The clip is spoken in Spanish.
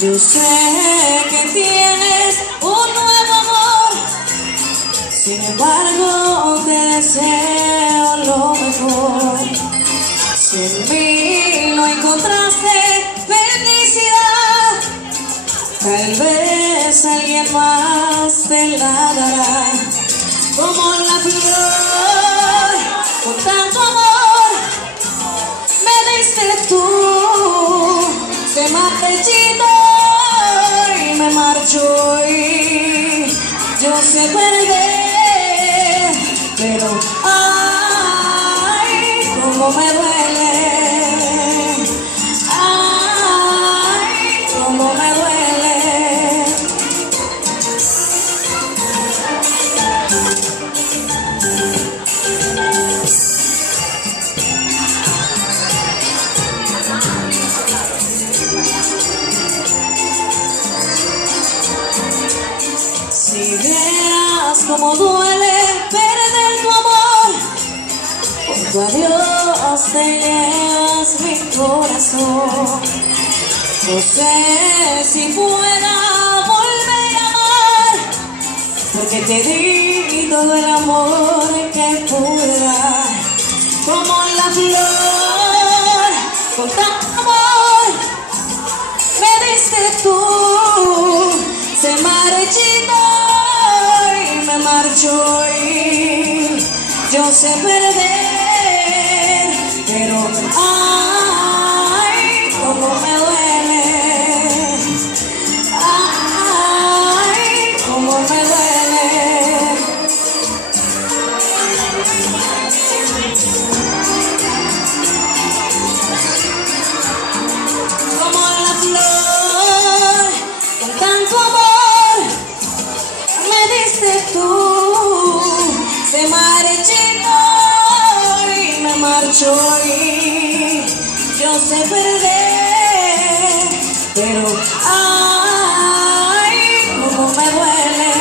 Yo sé que tienes un nuevo amor, sin embargo te deseo lo mejor. Si en mí no encontraste felicidad, tal vez alguien más te la dará. Como la flor, con tanto amor, me diste tú, se marchitó y me marchó y yo sé perder, pero ay, cómo me duele, ay, cómo me duele. Si vieras cómo duele perder tu amor, por tu adiós te llevas mi corazón. No sé si pueda volver a amar, porque te di todo el amor que pude dar. Como la flor, con tanto amor, me diste tú, se marchitó y me marchó y yo sé perder, pero ay, cómo me duele, ay, cómo me duele. Como la flor, con tanto amor, me diste tú, se marchitó y me marchó y yo sé perder, pero ay, cómo me duele.